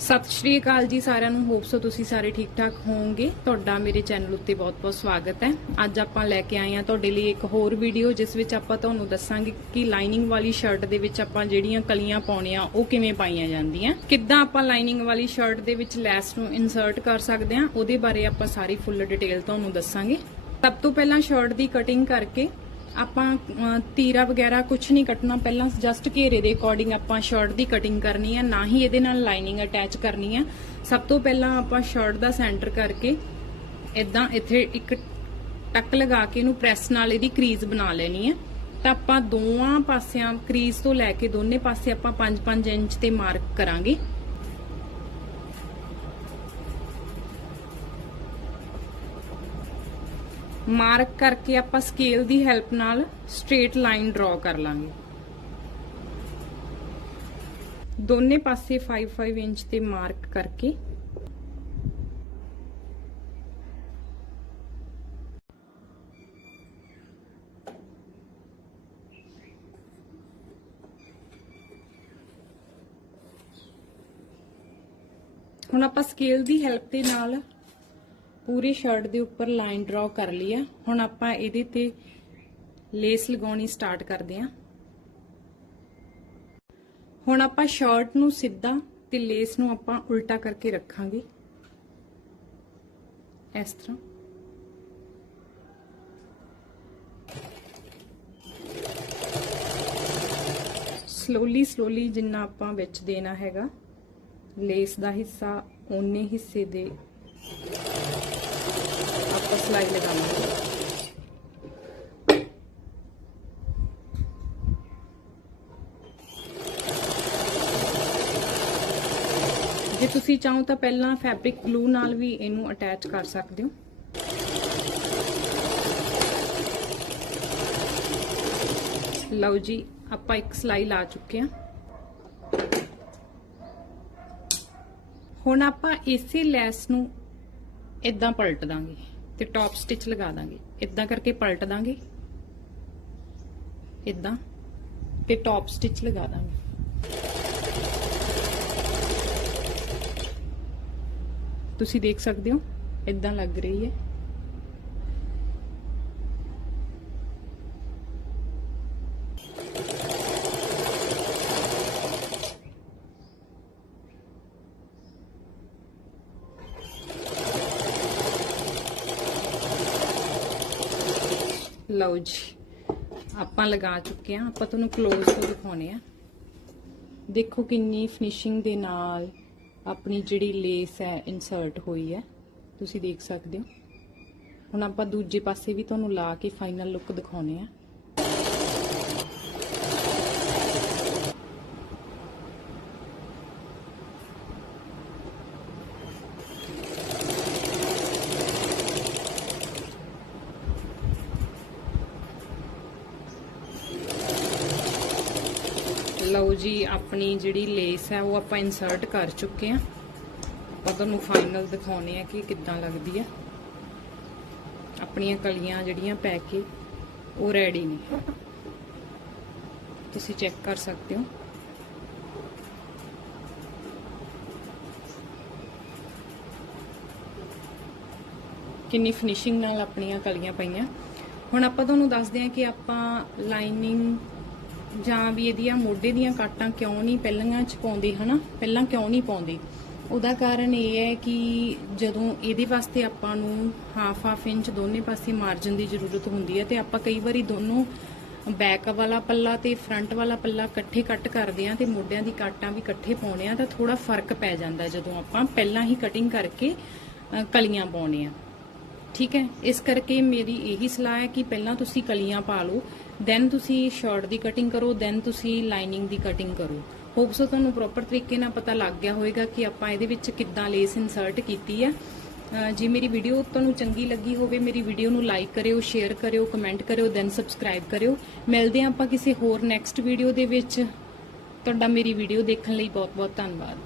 ਸਤਿ ਸ਼੍ਰੀ ਅਕਾਲ ਜੀ ਸਾਰਿਆਂ ਨੂੰ। ਹੋਪ ਸੋ ਤੁਸੀਂ ਸਾਰੇ ਠੀਕ ਠਾਕ ਹੋਵੋਗੇ। ਤੁਹਾਡਾ ਮੇਰੇ ਚੈਨਲ ਉੱਤੇ ਬਹੁਤ-ਬਹੁਤ ਸਵਾਗਤ ਹੈ। ਅੱਜ ਆਪਾਂ ਲੈ ਕੇ ਆਏ ਹਾਂ ਤੁਹਾਡੇ ਲਈ ਇੱਕ ਹੋਰ ਵੀਡੀਓ ਜਿਸ ਵਿੱਚ ਆਪਾਂ ਤੁਹਾਨੂੰ ਦੱਸਾਂਗੇ ਕਿ ਲਾਈਨਿੰਗ ਵਾਲੀ ਸ਼ਰਟ ਦੇ ਵਿੱਚ ਆਪਾਂ ਜਿਹੜੀਆਂ ਕਲੀਆਂ ਪਾਉਣੀਆਂ, ਉਹ ਕਿਵੇਂ ਪਾਈਆਂ ਜਾਂਦੀਆਂ। ਕਿੱਦਾਂ ਆਪਾਂ ਲਾਈਨਿੰਗ ਵਾਲੀ ਸ਼ਰਟ ਦੇ ਵਿੱਚ ਲੈਸ ਨੂੰ ਇਨਸਰਟ ਕਰ ਸਕਦੇ ਹਾਂ, ਉਹਦੇ ਬਾਰੇ ਆਪਾਂ ਸਾਰੀ ਫੁੱਲ ਡਿਟੇਲ ਤੁਹਾਨੂੰ ਦੱਸਾਂਗੇ। ਸਭ ਤੋਂ ਪਹਿਲਾਂ ਸ਼ਰਟ ਦੀ ਕਟਿੰਗ ਕਰਕੇ ਆਪਾਂ ਤੀਰਾ ਵਗੈਰਾ ਕੁਝ ਨਹੀਂ ਕੱਟਣਾ। ਪਹਿਲਾਂ ਜਸਟ ਘੇਰੇ ਦੇ ਅਕੋਰਡਿੰਗ ਆਪਾਂ ਸ਼ਰਟ ਦੀ ਕਟਿੰਗ ਕਰਨੀ ਹੈ ਨਾ ਹੀ ਇਹਦੇ ਨਾਲ ਲਾਈਨਿੰਗ ਅਟੈਚ ਕਰਨੀ ਹੈ ਸਭ ਤੋਂ ਪਹਿਲਾਂ ਆਪਾਂ ਸ਼ਰਟ ਦਾ ਸੈਂਟਰ ਕਰਕੇ ਇਦਾਂ ਇੱਥੇ ਇੱਕ ਟੱਕ ਲਗਾ ਕੇ ਇਹਨੂੰ ਪ੍ਰੈਸ ਨਾਲ ਇਹਦੀ ਕਰੀਜ਼ ਬਣਾ ਲੈਣੀ ਹੈ ਤਾਂ ਆਪਾਂ ਦੋਵਾਂ ਪਾਸਿਆਂ ਕਰੀਜ਼ ਤੋਂ ਲੈ ਕੇ ਦੋਨੇ ਪਾਸੇ ਆਪਾਂ 5-5 ਇੰਚ ਤੇ ਮਾਰਕ ਕਰਾਂਗੇ। ਮਾਰਕ ਕਰਕੇ ਆਪਾਂ ਸਕੇਲ ਦੀ ਹੈਲਪ ਨਾਲ ਸਟ੍ਰੇਟ ਲਾਈਨ ਡਰਾ ਕਰ ਲਾਂਗੇ। ਦੋਨੇ ਪਾਸੇ 5-5 ਇੰਚ ਤੇ ਮਾਰਕ ਕਰਕੇ। ਹੁਣ ਆਪਾਂ ਸਕੇਲ ਦੀ ਹੈਲਪ ਦੇ ਨਾਲ ਪੂਰੀ ਸ਼ਰਟ ਦੇ ਉੱਪਰ ਲਾਈਨ ਡਰਾ ਕਰ ਲਈ ਆ। ਹੁਣ ਆਪਾਂ ਇਹਦੇ ਤੇ ਲੇਸ ਲਗਾਉਣੀ ਸਟਾਰਟ ਕਰਦੇ ਹਾਂ ਹੁਣ ਆਪਾਂ ਸ਼ਰਟ ਨੂੰ ਸਿੱਧਾ ਤੇ ਲੇਸ ਨੂੰ ਆਪਾਂ ਉਲਟਾ ਕਰਕੇ ਰੱਖਾਂਗੇ। ਇਸ ਤਰ੍ਹਾਂ। ਸਲੋਲੀ ਸਲੋਲੀ ਜਿੰਨਾ ਆਪਾਂ ਵਿੱਚ ਦੇਣਾ ਹੈਗਾ, ਲੇਸ ਦਾ ਹਿੱਸਾ, ਓਨੇ ਹਿੱਸੇ ਦੇ ਆਪਾਂ ਸਲਾਈ ਲਗਾਵਾਂਗੇ ਜੇ ਤੁਸੀਂ ਚਾਹੋ ਤਾਂ ਪਹਿਲਾਂ ਫੈਬਰਿਕ ਗਲੂ ਨਾਲ ਵੀ ਇਹਨੂੰ ਅਟੈਚ ਕਰ ਸਕਦੇ ਹੋ। ਲਓ ਜੀ, ਆਪਾਂ ਇੱਕ ਸਲਾਈ ਲਾ ਚੁੱਕੇ ਹਾਂ। ਹੁਣ ਆਪਾਂ ਇਸੇ ਲੈਸ ਨੂੰ ਇਦਾਂ ਪਲਟ ਦਾਂਗੇ। ਤੇ ਟਾਪ ਸਟਿਚ ਲਗਾ ਦਾਂਗੇ। ਇਦਾਂ ਕਰਕੇ ਪਲਟ ਦਾਂਗੇ। ਇਦਾਂ ਤੇ ਟਾਪ ਸਟਿਚ ਲਗਾ ਦਾਂਗੇ। ਤੁਸੀਂ ਦੇਖ ਸਕਦੇ ਹੋ ਇਦਾਂ ਲੱਗ ਰਹੀ ਹੈ। ਲਓ ਜੀ, ਆਪਾਂ ਲਗਾ ਚੁੱਕੇ ਆ ਆਪਾਂ ਤੁਹਾਨੂੰ ক্লোਜ਼ ਤੋਂ ਦਿਖਾਉਣੇ ਆ। ਦੇਖੋ ਕਿੰਨੀ ਫਿਨਿਸ਼ਿੰਗ ਦੇ ਨਾਲ ਆਪਣੀ ਜਿਹੜੀ ਲੇਸ ਹੈ ਇਨਸਰਟ ਹੋਈ ਹੈ। ਤੁਸੀਂ ਦੇਖ ਸਕਦੇ ਹੋ। ਹੁਣ ਆਪਾਂ ਦੂਜੇ ਪਾਸੇ ਵੀ ਤੁਹਾਨੂੰ ਲਾ ਕੇ ਫਾਈਨਲ ਲੁੱਕ ਦਿਖਾਉਣੇ ਆ। ਲਓ ਜੀ, ਆਪਣੀ ਜਿਹੜੀ ਲੇਸ ਹੈ, ਉਹ ਆਪਾਂ ਇਨਸਰਟ ਕਰ ਚੁੱਕੇ ਆ ਆਪਾਂ ਤੁਹਾਨੂੰ ਫਾਈਨਲ ਦਿਖਾਉਣੇ ਆ ਕਿ ਕਿੱਦਾਂ ਲੱਗਦੀ ਆ ਆਪਣੀਆਂ ਕਲੀਆਂ ਜਿਹੜੀਆਂ ਪੈ ਕੇ, ਉਹ ਰੈਡੀ ਨੇ। ਤੁਸੀਂ ਚੈੱਕ ਕਰ ਸਕਦੇ ਹੋ। ਕਿੰਨੀ ਫਿਨਿਸ਼ਿੰਗ ਨਾਲ ਆਪਣੀਆਂ ਕਲੀਆਂ ਪਈਆਂ। ਹੁਣ ਆਪਾਂ ਤੁਹਾਨੂੰ ਦੱਸਦੇ ਹਾਂ ਕਿ ਆਪਾਂ ਲਾਈਨਿੰਗ ਜਾਂ ਵੀ ਇਹਦੀਆਂ ਮੋਢੇ ਦੀਆਂ ਕਾਟਾਂ ਕਿਉਂ ਨਹੀਂ ਪਹਿਲਾਂ ਚ ਪਾਉਂਦੇ, ਹਨਾ? ਪਹਿਲਾਂ ਕਿਉਂ ਨਹੀਂ ਪਾਉਂਦੇ? ਉਹਦਾ ਕਾਰਨ ਇਹ ਹੈ ਕਿ ਜਦੋਂ ਇਹਦੇ ਵਾਸਤੇ ਆਪਾਂ ਨੂੰ ਹਾਫ ਹਾਫ ਇੰਚ ਦੋਨੇ ਪਾਸੇ ਮਾਰਜਨ ਦੀ ਜ਼ਰੂਰਤ ਹੁੰਦੀ ਹੈ ਤੇ ਆਪਾਂ ਕਈ ਵਾਰੀ ਦੋਨੋਂ ਬੈਕ ਵਾਲਾ ਪੱਲਾ ਤੇ ਫਰੰਟ ਵਾਲਾ ਪੱਲਾ ਇਕੱਠੇ ਕੱਟ ਕਰਦੇ ਆ ਤੇ ਮੋਢਿਆਂ ਦੀ ਕਾਟਾਂ ਵੀ ਇਕੱਠੇ ਪਾਉਣੇ ਆ ਤਾਂ ਥੋੜਾ ਫ਼ਰਕ ਪੈ ਜਾਂਦਾ ਜਦੋਂ ਆਪਾਂ ਪਹਿਲਾਂ ਹੀ ਕਟਿੰਗ ਕਰਕੇ ਕਲੀਆਂ ਪਾਉਣੇ ਆ ਠੀਕ ਹੈ? ਇਸ ਕਰਕੇ ਮੇਰੀ ਇਹੀ ਸਲਾਹ ਹੈ ਕਿ ਪਹਿਲਾਂ ਤੁਸੀਂ ਕਲੀਆਂ ਪਾ ਲਓ ਦੈਨ ਤੁਸੀਂ ਸ਼ਰਟ ਦੀ ਕਟਿੰਗ ਕਰੋ ਦੈਨ ਤੁਸੀਂ ਲਾਈਨਿੰਗ ਦੀ ਕਟਿੰਗ ਕਰੋ। ਹੋਪ ਸੋ ਤੁਹਾਨੂੰ ਪ੍ਰੋਪਰ ਤਰੀਕੇ ਨਾਲ ਪਤਾ ਲੱਗ ਗਿਆ ਹੋਵੇਗਾ ਕਿ ਆਪਾਂ ਇਹਦੇ ਵਿੱਚ ਕਿੱਦਾਂ ਲੇਸ ਇਨਸਰਟ ਕੀਤੀ ਹੈ ਜੇ ਮੇਰੀ ਵੀਡੀਓ ਤੁਹਾਨੂੰ ਚੰਗੀ ਲੱਗੀ ਹੋਵੇ, ਮੇਰੀ ਵੀਡੀਓ ਨੂੰ ਲਾਈਕ ਕਰਿਓ ਸ਼ੇਅਰ ਕਰਿਓ ਕਮੈਂਟ ਕਰਿਓ ਦੈਨ ਸਬਸਕ੍ਰਾਈਬ ਕਰਿਓ। ਮਿਲਦੇ ਹਾਂ ਆਪਾਂ ਕਿਸੇ ਹੋਰ ਨੈਕਸਟ ਵੀਡੀਓ ਦੇ ਵਿੱਚ। ਤੁਹਾਡਾ ਮੇਰੀ ਵੀਡੀਓ ਦੇਖਣ ਲਈ ਬਹੁਤ ਬਹੁਤ ਧੰਨਵਾਦ।